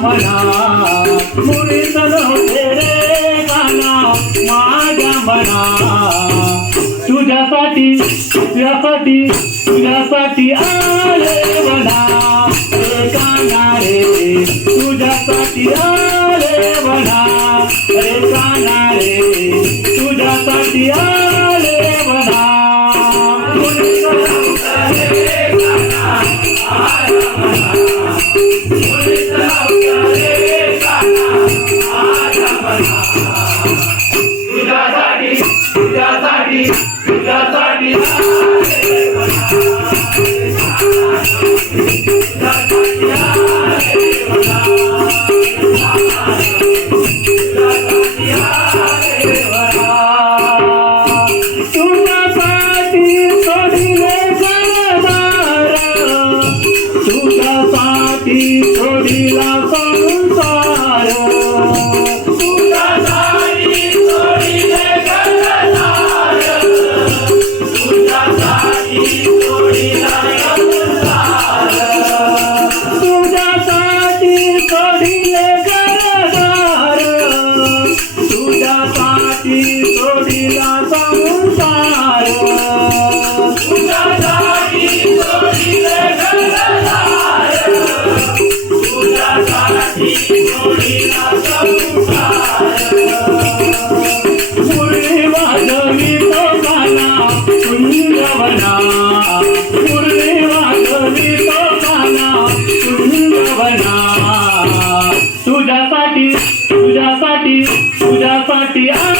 म्हणा मुली होते रे गाना माझ्या म्हणा तुझ्यासाठी तुझ्यासाठी युगासाठी युगासाठी Mafia.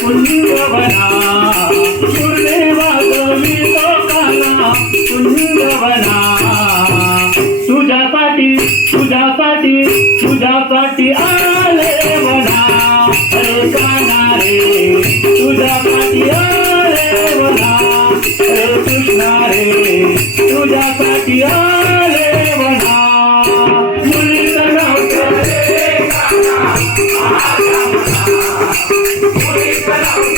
कुंजवना दुर्देवा कवी लोकाला कुंजवना तुझ्यासाठी तुझ्यासाठी तुझ्यासाठी आले म्हणा रे तुझ्यासाठी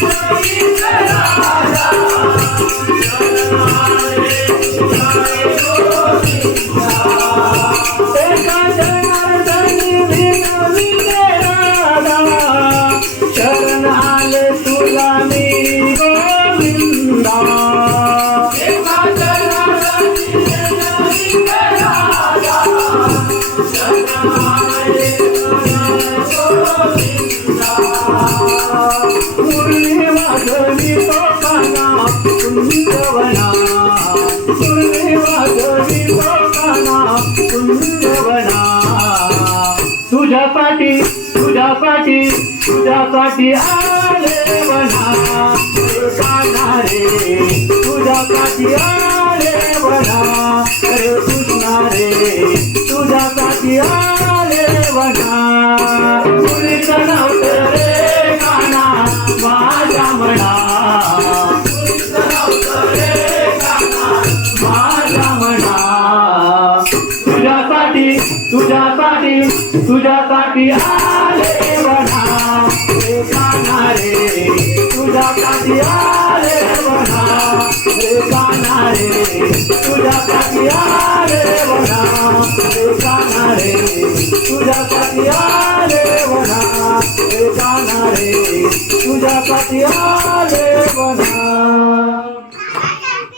Yeah. तुझ्या पाठी तुझ्या पाठी तुझ्या पाठी आले बना तुझ्यासाठी आले म्हणा रे काना रे तुझ्यासाठी आले म्हणा रे काना रे तुझ्यासाठी आले म्हणा रे काना रे तुझ्यासाठी आले म्हणा रे काना रे तुझ्यासाठी आले म्हणा